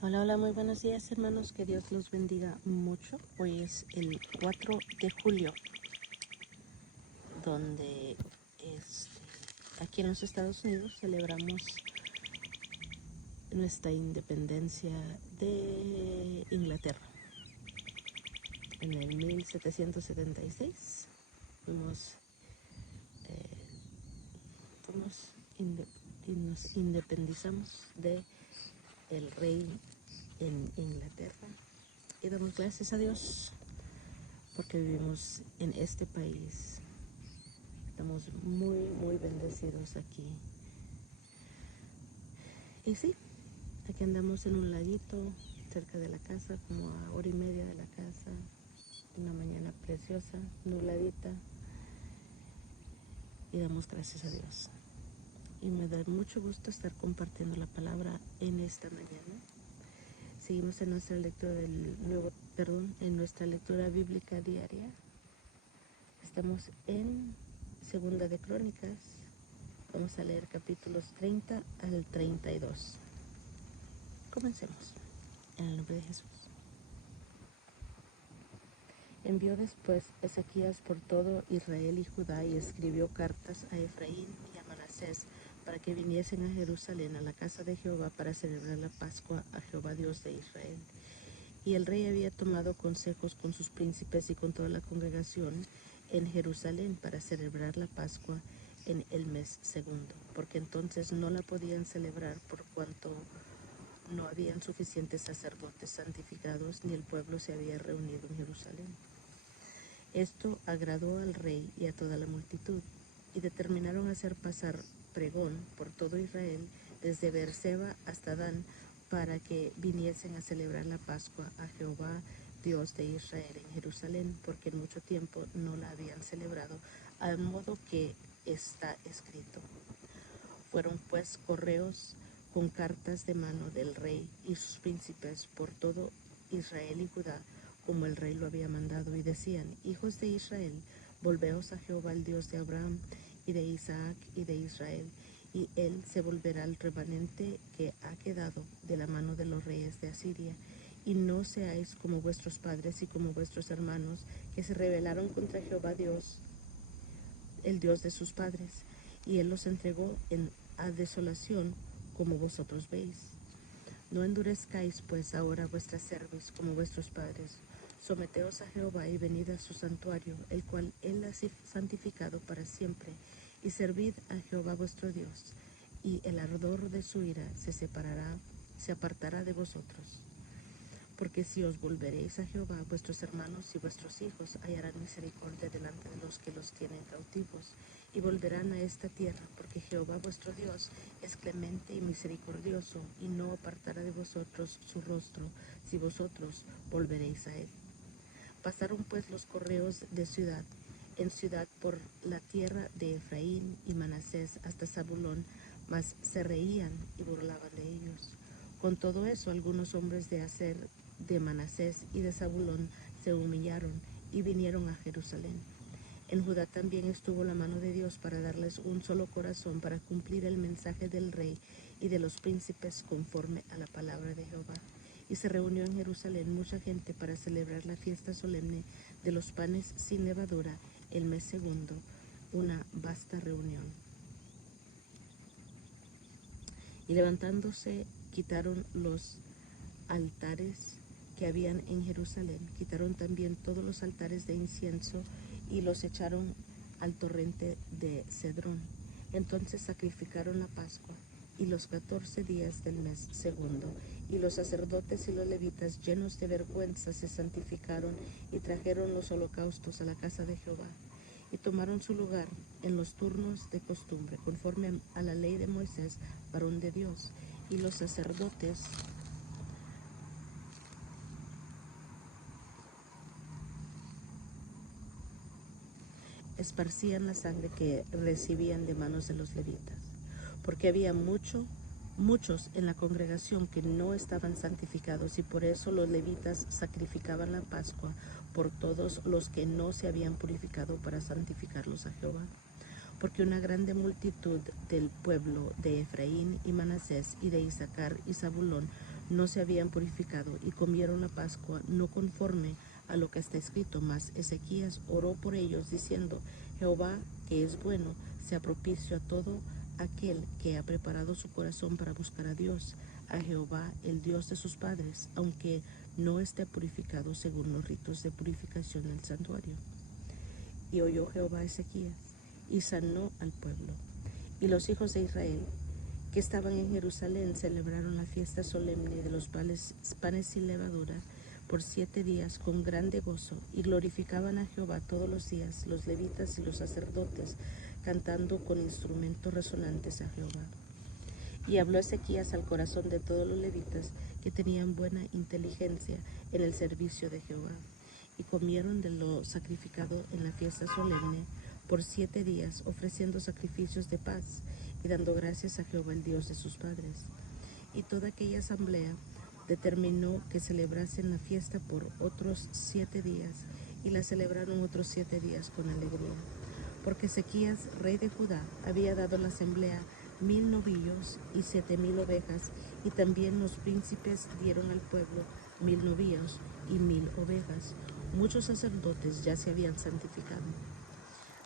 Hola, hola, muy buenos días hermanos, que Dios los bendiga mucho. Hoy es el 4 de julio, donde aquí en los Estados Unidos celebramos nuestra independencia de Inglaterra. En el 1776 fuimos, y nos independizamos de el rey en Inglaterra. Y damos gracias a Dios porque vivimos en este país. Estamos muy, muy bendecidos aquí. Y sí, aquí andamos en un laguito cerca de la casa, como a hora y media de la casa. Una mañana preciosa, nubladita. Y damos gracias a Dios. Y me da mucho gusto estar compartiendo la palabra en esta mañana. Seguimos en nuestra lectura en nuestra lectura bíblica diaria. Estamos en Segunda de Crónicas. Vamos a leer capítulos 30 al 32. Comencemos. En el nombre de Jesús. Envió después Ezequías por todo Israel y Judá y escribió cartas a Efraín y a Manasés para que viniesen a Jerusalén, a la casa de Jehová, para celebrar la Pascua a Jehová Dios de Israel. Y el rey había tomado consejos con sus príncipes y con toda la congregación en Jerusalén para celebrar la Pascua en el mes segundo, porque entonces no la podían celebrar por cuanto no habían suficientes sacerdotes santificados, ni el pueblo se había reunido en Jerusalén. Esto agradó al rey y a toda la multitud, y determinaron hacer pasar pregón por todo Israel, desde Beerseba hasta Dan, para que viniesen a celebrar la Pascua a Jehová, Dios de Israel, en Jerusalén, porque en mucho tiempo no la habían celebrado, al modo que está escrito. Fueron pues correos con cartas de mano del rey y sus príncipes por todo Israel y Judá, como el rey lo había mandado, y decían: hijos de Israel, volveos a Jehová, el Dios de Abraham y de Isaac y de Israel, y él se volverá al remanente que ha quedado de la mano de los reyes de Asiria. Y no seáis como vuestros padres y como vuestros hermanos, que se rebelaron contra Jehová Dios, el Dios de sus padres, y él los entregó a desolación, como vosotros veis. No endurezcáis pues ahora vuestra cerviz como vuestros padres. Someteos a Jehová y venid a su santuario, el cual él ha santificado para siempre, y servid a Jehová vuestro Dios, y el ardor de su ira se apartará de vosotros. Porque si os volveréis a Jehová, vuestros hermanos y vuestros hijos hallarán misericordia delante de los que los tienen cautivos, y volverán a esta tierra, porque Jehová vuestro Dios es clemente y misericordioso, y no apartará de vosotros su rostro, si vosotros volveréis a él. Pasaron pues los correos de ciudad en ciudad por la tierra de Efraín y Manasés hasta Zabulón, mas se reían y burlaban de ellos. Con todo eso, algunos hombres de Aser, de Manasés y de Zabulón se humillaron y vinieron a Jerusalén. En Judá también estuvo la mano de Dios para darles un solo corazón, para cumplir el mensaje del rey y de los príncipes conforme a la palabra de Jehová. Y se reunió en Jerusalén mucha gente para celebrar la fiesta solemne de los panes sin levadura, el mes segundo, una vasta reunión. Y levantándose, quitaron los altares que habían en Jerusalén, quitaron también todos los altares de incienso y los echaron al torrente de Cedrón. Entonces sacrificaron la Pascua y los 14 días del mes segundo, y los sacerdotes y los levitas, llenos de vergüenza, se santificaron y trajeron los holocaustos a la casa de Jehová, y tomaron su lugar en los turnos de costumbre, conforme a la ley de Moisés, varón de Dios. Y los sacerdotes esparcían la sangre que recibían de manos de los levitas, porque había muchos en la congregación que no estaban santificados, y por eso los levitas sacrificaban la Pascua por todos los que no se habían purificado, para santificarlos a Jehová. Porque una grande multitud del pueblo de Efraín y Manasés y de Isaacar y Zabulón no se habían purificado y comieron la Pascua no conforme a lo que está escrito. Mas Ezequías oró por ellos diciendo: Jehová, que es bueno, sea propicio a todo aquel que ha preparado su corazón para buscar a Dios, a Jehová, el Dios de sus padres, aunque no esté purificado según los ritos de purificación del santuario. Y oyó Jehová a Ezequías, y sanó al pueblo. Y los hijos de Israel que estaban en Jerusalén celebraron la fiesta solemne de los panes sin levadura por 7 días con grande gozo, y glorificaban a Jehová todos los días los levitas y los sacerdotes, cantando con instrumentos resonantes a Jehová. Y habló Ezequías al corazón de todos los levitas que tenían buena inteligencia en el servicio de Jehová, y comieron de lo sacrificado en la fiesta solemne por 7 días, ofreciendo sacrificios de paz y dando gracias a Jehová, el Dios de sus padres. Y toda aquella asamblea determinó que celebrasen la fiesta por otros 7 días, y la celebraron otros 7 días con alegría, porque Ezequías, rey de Judá, había dado a la asamblea 1000 novillos y 7000 ovejas, y también los príncipes dieron al pueblo 1000 novillos y 1000 ovejas. Muchos sacerdotes ya se habían santificado.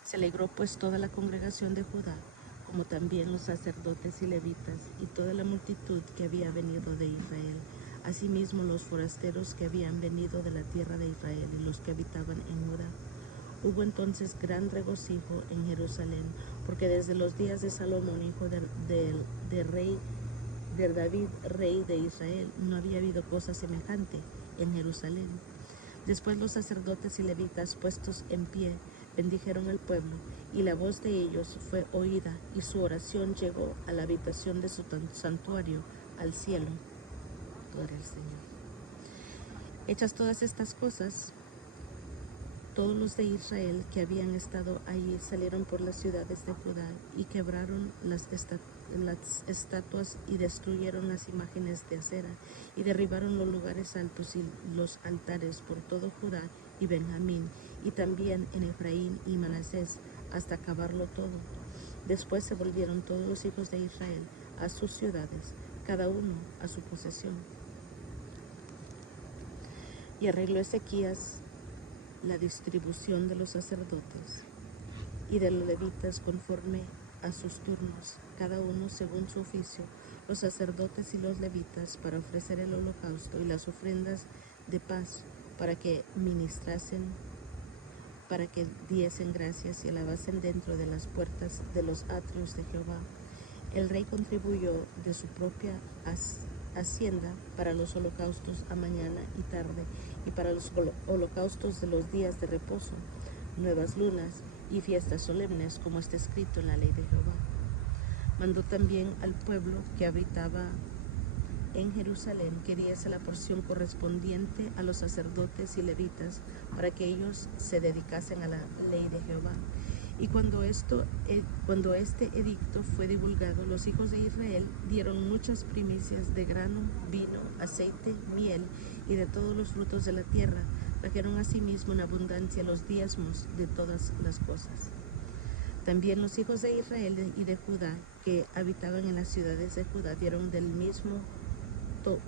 Se alegró pues toda la congregación de Judá, como también los sacerdotes y levitas, y toda la multitud que había venido de Israel, asimismo los forasteros que habían venido de la tierra de Israel y los que habitaban en Judá. Hubo entonces gran regocijo en Jerusalén, porque desde los días de Salomón, hijo de David, rey de Israel, no había habido cosa semejante en Jerusalén. Después los sacerdotes y levitas, puestos en pie, bendijeron al pueblo, y la voz de ellos fue oída, y su oración llegó a la habitación de su santuario, al cielo. Gloria al Señor. Hechas todas estas cosas, todos los de Israel que habían estado allí salieron por las ciudades de Judá y quebraron las estatuas y destruyeron las imágenes de acera y derribaron los lugares altos y los altares por todo Judá y Benjamín, y también en Efraín y Manasés, hasta acabarlo todo. Después se volvieron todos los hijos de Israel a sus ciudades, cada uno a su posesión. Y arregló Ezequías la distribución de los sacerdotes y de los levitas conforme a sus turnos, cada uno según su oficio, los sacerdotes y los levitas para ofrecer el holocausto y las ofrendas de paz, para que ministrasen, para que diesen gracias y alabasen dentro de las puertas de los atrios de Jehová. El rey contribuyó de su propia hacienda para los holocaustos a mañana y tarde, y para los holocaustos de los días de reposo, nuevas lunas y fiestas solemnes, como está escrito en la ley de Jehová. Mandó también al pueblo que habitaba en Jerusalén que diese la porción correspondiente a los sacerdotes y levitas, para que ellos se dedicasen a la ley de Jehová. Y cuando este edicto fue divulgado, los hijos de Israel dieron muchas primicias de grano, vino, aceite, miel y de todos los frutos de la tierra. Trajeron asimismo en abundancia los diezmos de todas las cosas. También los hijos de Israel y de Judá que habitaban en las ciudades de Judá dieron del mismo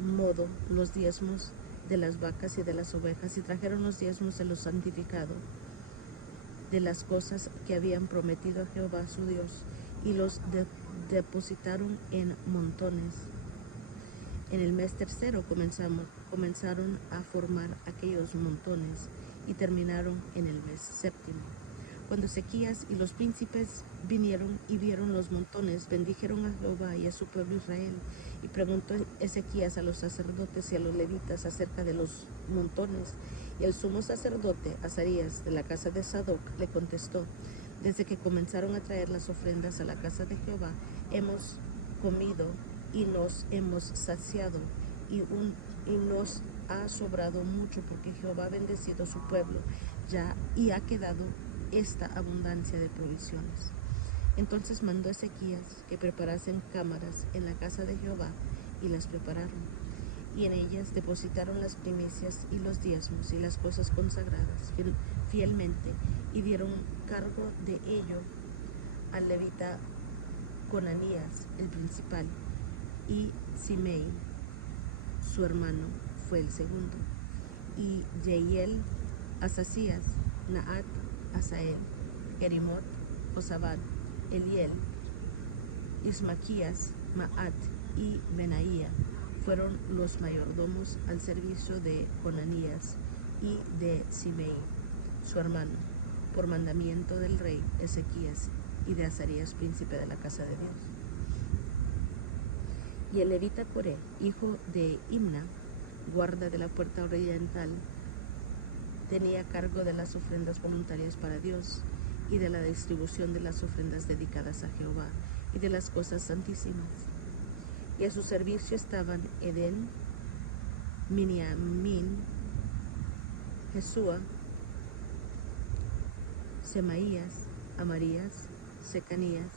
modo los diezmos de las vacas y de las ovejas, y trajeron los diezmos de lo santificado, de las cosas que habían prometido a Jehová su Dios, y los depositaron en montones. En el mes tercero comenzaron a formar aquellos montones, y terminaron en el mes séptimo. Cuando Ezequías y los príncipes vinieron y vieron los montones, bendijeron a Jehová y a su pueblo Israel. Y preguntó Ezequías a los sacerdotes y a los levitas acerca de los montones. Y el sumo sacerdote Azarías, de la casa de Sadoc, le contestó: desde que comenzaron a traer las ofrendas a la casa de Jehová, hemos comido y nos hemos saciado, y nos ha sobrado mucho, porque Jehová ha bendecido a su pueblo ya, y ha quedado esta abundancia de provisiones. Entonces mandó Ezequías que preparasen cámaras en la casa de Jehová, y las prepararon, y en ellas depositaron las primicias y los diezmos y las cosas consagradas fielmente, y dieron cargo de ello al levita Conanías, el principal, y Simei, su hermano, fue el segundo. Y Jeiel, Asasías, Naat, Asael, Jerimot, Josabad, Eliel, Ismaquías, Maat y Benaía fueron los mayordomos al servicio de Conanías y de Simei, su hermano, por mandamiento del rey Ezequías y de Azarías, príncipe de la casa de Dios. Y el levita Coré, hijo de Imna, guarda de la puerta oriental, tenía cargo de las ofrendas voluntarias para Dios y de la distribución de las ofrendas dedicadas a Jehová y de las cosas santísimas. Y a su servicio estaban Edén, Miniamín, Jesúa, Semaías, Amarías, Secanías,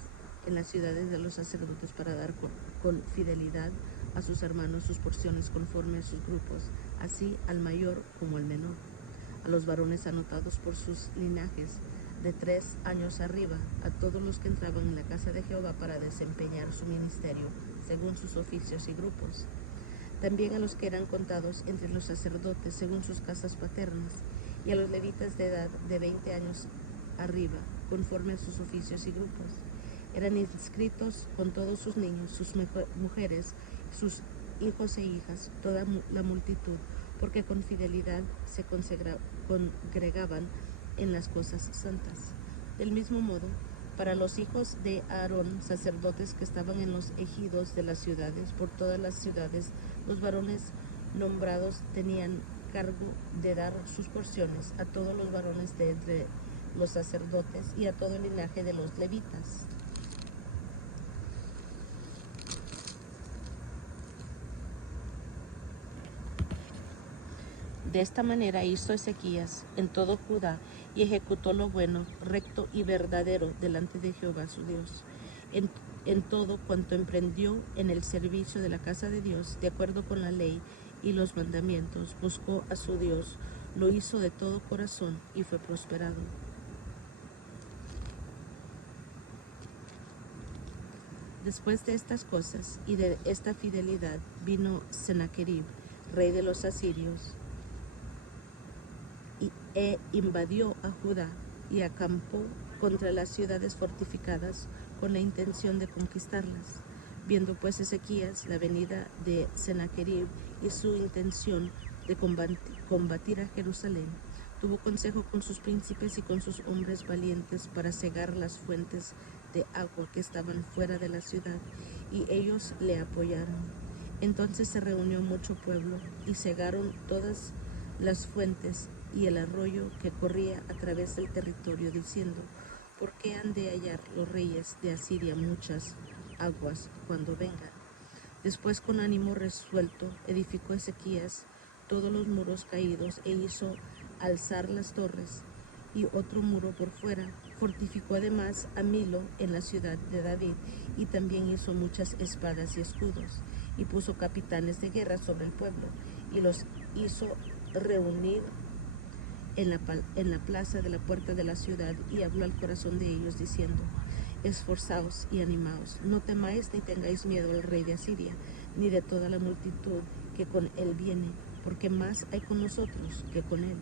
en las ciudades de los sacerdotes para dar con fidelidad a sus hermanos sus porciones conforme a sus grupos, así al mayor como al menor. A los varones anotados por sus linajes, de 3 años arriba, a todos los que entraban en la casa de Jehová para desempeñar su ministerio, según sus oficios y grupos. También a los que eran contados entre los sacerdotes, según sus casas paternas, y a los levitas de edad de 20 años arriba, conforme a sus oficios y grupos. Eran inscritos con todos sus niños, sus mujeres, sus hijos e hijas, toda la multitud, porque con fidelidad se congregaban en las cosas santas. Del mismo modo, para los hijos de Aarón, sacerdotes que estaban en los ejidos de las ciudades, por todas las ciudades, los varones nombrados tenían cargo de dar sus porciones a todos los varones de entre los sacerdotes y a todo el linaje de los levitas. De esta manera hizo Ezequías en todo Judá y ejecutó lo bueno, recto y verdadero delante de Jehová su Dios. En todo cuanto emprendió en el servicio de la casa de Dios, de acuerdo con la ley y los mandamientos, buscó a su Dios, lo hizo de todo corazón y fue prosperado. Después de estas cosas y de esta fidelidad vino Sennacherib, rey de los asirios, e invadió a Judá y acampó contra las ciudades fortificadas con la intención de conquistarlas. Viendo pues Ezequías la venida de Sennacherib y su intención de combatir a Jerusalén, tuvo consejo con sus príncipes y con sus hombres valientes para cegar las fuentes de agua que estaban fuera de la ciudad, y ellos le apoyaron. Entonces se reunió mucho pueblo y cegaron todas las fuentes y el arroyo que corría a través del territorio, diciendo: ¿por qué han de hallar los reyes de Asiria muchas aguas cuando vengan? Después, con ánimo resuelto, edificó Ezequías todos los muros caídos e hizo alzar las torres y otro muro por fuera. Fortificó además a Milo en la ciudad de David, y también hizo muchas espadas y escudos, y puso capitanes de guerra sobre el pueblo, y los hizo reunir en la plaza de la puerta de la ciudad, y habló al corazón de ellos, diciendo: esforzaos y animaos, no temáis ni tengáis miedo al rey de Asiria, ni de toda la multitud que con él viene, porque más hay con nosotros que con él.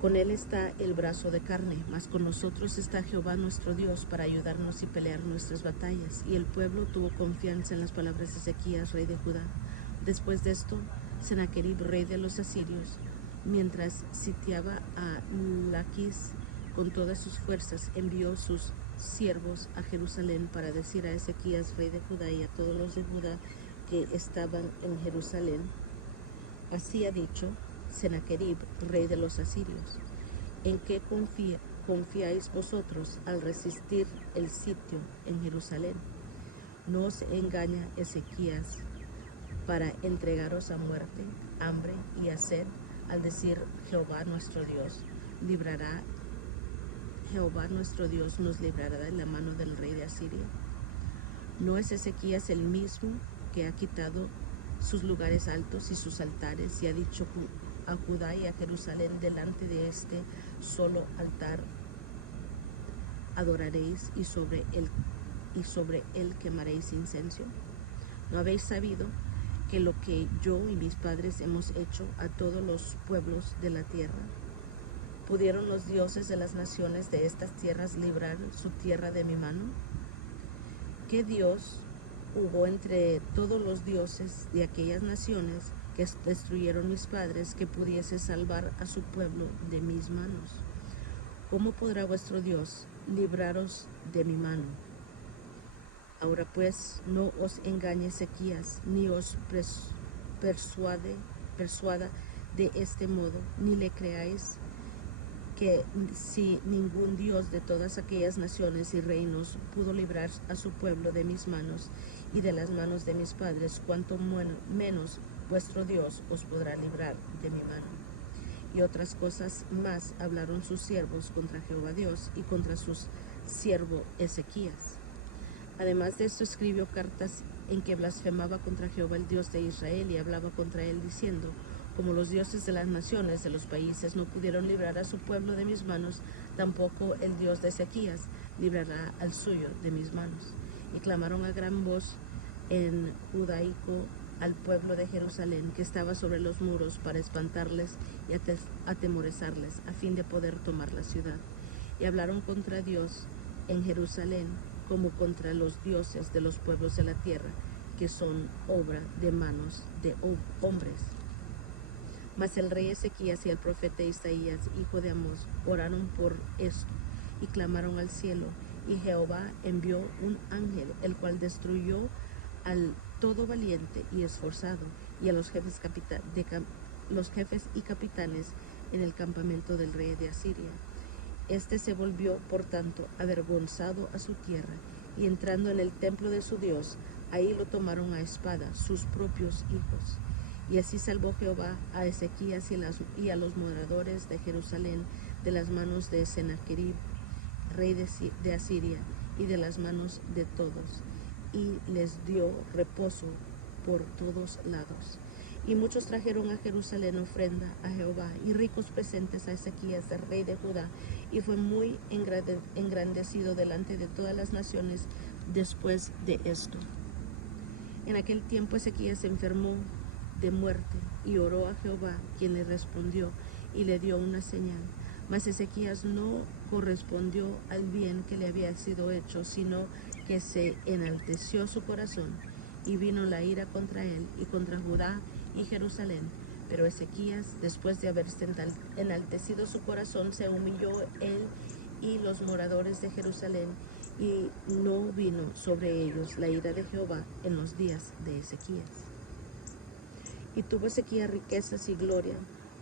Con él está el brazo de carne, mas con nosotros está Jehová nuestro Dios para ayudarnos y pelear nuestras batallas. Y el pueblo tuvo confianza en las palabras de Ezequías, rey de Judá. Después de esto, Sennacherib, rey de los asirios, mientras sitiaba a Laquis con todas sus fuerzas, envió sus siervos a Jerusalén para decir a Ezequías, rey de Judá, y a todos los de Judá que estaban en Jerusalén: así ha dicho Sennacherib, rey de los asirios: ¿en qué confiáis vosotros al resistir el sitio en Jerusalén? ¿No os engaña Ezequías para entregaros a muerte, hambre y a sed, al decir: Jehová nuestro Dios nos librará de la mano del rey de Asiria? ¿No es Ezequías el mismo que ha quitado sus lugares altos y sus altares, y ha dicho a Judá y a Jerusalén: delante de este solo altar adoraréis, y sobre él quemaréis incienso? ¿No habéis sabido que lo que yo y mis padres hemos hecho a todos los pueblos de la tierra? ¿Pudieron los dioses de las naciones de estas tierras librar su tierra de mi mano? ¿Qué Dios hubo entre todos los dioses de aquellas naciones que destruyeron mis padres que pudiese salvar a su pueblo de mis manos? ¿Cómo podrá vuestro Dios libraros de mi mano? Ahora pues no os engañe Ezequías, ni os persuada de este modo, ni le creáis que si ningún Dios de todas aquellas naciones y reinos pudo librar a su pueblo de mis manos y de las manos de mis padres, cuanto menos vuestro Dios os podrá librar de mi mano. Y otras cosas más hablaron sus siervos contra Jehová Dios y contra su siervo Ezequías. Además de esto escribió cartas en que blasfemaba contra Jehová el Dios de Israel y hablaba contra él diciendo: como los dioses de las naciones de los países no pudieron librar a su pueblo de mis manos, tampoco el Dios de Ezequías librará al suyo de mis manos. Y clamaron a gran voz en judaico al pueblo de Jerusalén que estaba sobre los muros para espantarles y atemorizarles a fin de poder tomar la ciudad. Y hablaron contra Dios en Jerusalén como contra los dioses de los pueblos de la tierra, que son obra de manos de hombres. Mas el rey Ezequías y el profeta Isaías, hijo de Amós, oraron por esto y clamaron al cielo, y Jehová envió un ángel, el cual destruyó al todo valiente y esforzado, y a los jefes y capitanes en el campamento del rey de Asiria. Este se volvió, por tanto, avergonzado a su tierra, y entrando en el templo de su Dios, ahí lo tomaron a espada sus propios hijos. Y así salvó Jehová a Ezequías y a los moradores de Jerusalén de las manos de Sennacherib, rey de Asiria, y de las manos de todos, y les dio reposo por todos lados. Y muchos trajeron a Jerusalén ofrenda a Jehová y ricos presentes a Ezequías, el rey de Judá, y fue muy engrandecido delante de todas las naciones después de esto. En aquel tiempo Ezequías se enfermó de muerte y oró a Jehová, quien le respondió y le dio una señal. Mas Ezequías no correspondió al bien que le había sido hecho, sino que se enalteció su corazón, y vino la ira contra él y contra Judá y Jerusalén. Pero Ezequías, después de haberse enaltecido su corazón, se humilló él y los moradores de Jerusalén, y no vino sobre ellos la ira de Jehová en los días de Ezequías. Y tuvo Ezequías riquezas y gloria,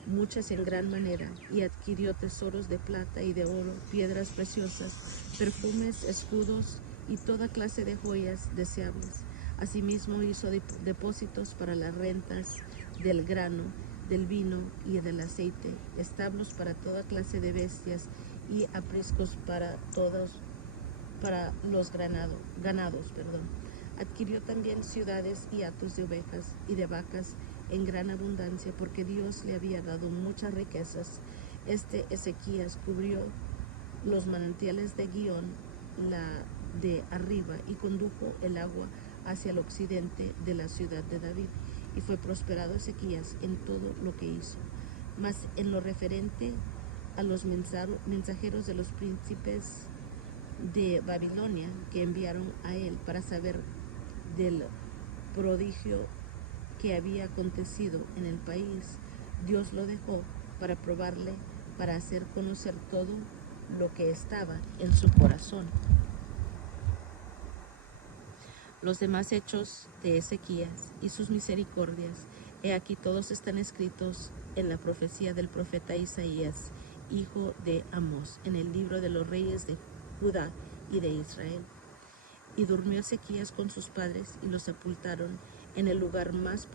muchas en gran manera, y adquirió tesoros de plata y de oro, piedras preciosas, perfumes, escudos y toda clase de joyas deseables. Asimismo hizo depósitos para las rentas del grano, del vino y del aceite, establos para toda clase de bestias y apriscos para los ganados. Adquirió también ciudades y hatos de ovejas y de vacas en gran abundancia, porque Dios le había dado muchas riquezas. Ezequías cubrió los manantiales de Gihón, la de arriba, y condujo el agua hacia el occidente de la ciudad de David. Y fue prosperado Ezequías en todo lo que hizo. Mas en lo referente a los mensajeros de los príncipes de Babilonia que enviaron a él para saber del prodigio que había acontecido en el país, Dios lo dejó para probarle, para hacer conocer todo lo que estaba en su corazón. Los demás hechos de Ezequías y sus misericordias, he aquí todos están escritos en la profecía del profeta Isaías, hijo de Amós, en el libro de los reyes de Judá y de Israel. Y durmió Ezequías con sus padres, y los sepultaron en el lugar más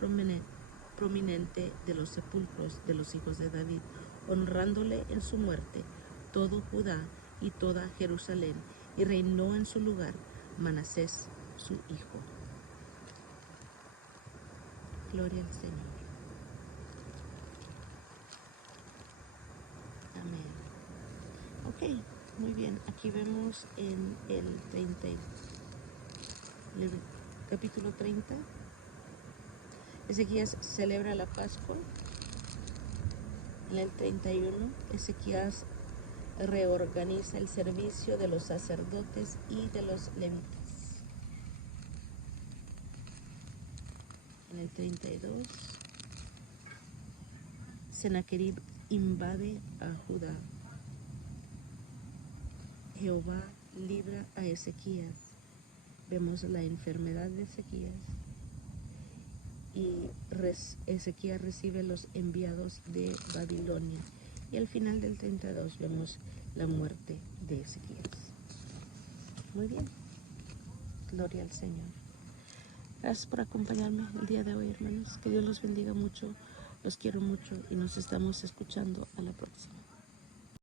prominente de los sepulcros de los hijos de David, honrándole en su muerte todo Judá y toda Jerusalén, y reinó en su lugar Manasés su hijo. Gloria al Señor. Amén. Ok, muy bien. Aquí vemos en el capítulo 30, Ezequías celebra la Pascua. En el 31, Ezequías reorganiza el servicio de los sacerdotes y de los levitas. En el 32, Sennacherib invade a Judá. Jehová libra a Ezequías. Vemos la enfermedad de Ezequías. Y Ezequías recibe los enviados de Babilonia. Y al final del 32 vemos la muerte de Ezequías. Muy bien. Gloria al Señor. Gracias por acompañarme el día de hoy, hermanos. Que Dios los bendiga mucho. Los quiero mucho y nos estamos escuchando a la próxima.